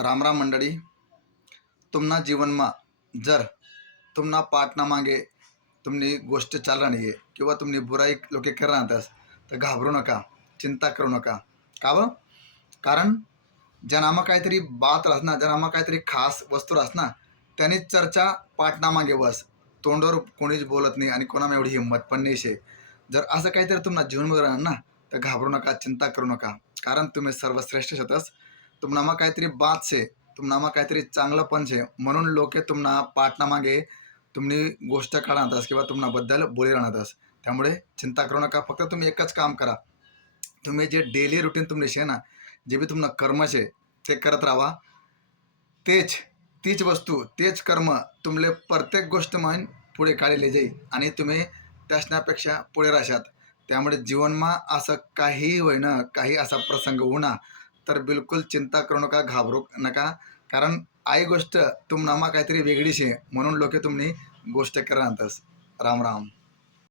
रामराम मंडळी. तुमना जीवनमा जर तुमना पाठना मागे तुमनी गोष्ट चाल रही है किंवा तुमनी बुराई लोके कर राहतस तर घाबरू नका, चिंता करू नका. का व कारण ज्यानामा काहीतरी बात राहना, ज्यानामा काहीतरी खास वस्तू राहना, त्यांनी चर्चा पाठना मागे बस. तोंडवर कोणीच बोलत नाही आणि कोणामा एवढी हिंमत पण नाही शे. जर असं काहीतरी तुमना जीवनमध्ये राहणार ना, तर घाबरू नका, चिंता करू नका. कारण तुम्ही सर्वश्रेष्ठ शतस. तुमनामा काहीतरी बात शे, तुमनामा काहीतरी चांगलं पण शे, म्हणून लोके तुमना पाठना मागे तुम्ही गोष्ट काढतस किंवा तुमनाबद्दल बोली राहतस. त्यामुळे चिंता करू नका. फक्त तुम्ही एकच काम करा. तुम्ही जे डेली रुटीन तुमले शे ना, जे बी तुमनं कर्म शे ते करत राहा. तेच तीच वस्तू तेच कर्म तुमले प्रत्येक गोष्ट म्हणून पुढे काढले जाईल आणि तुम्ही त्याच्यापेक्षा पुढे राहशात. त्यामुळे जीवनमा असं काही होईना, काही असा प्रसंग होणार तर बिलकुल चिंता करू नका, घाबरू नका. कारण आई गोष्ट तुमनामा काहीतरी वेगळी शे, म्हणून लोके तुम्ही गोष्ट करतस. राम राम.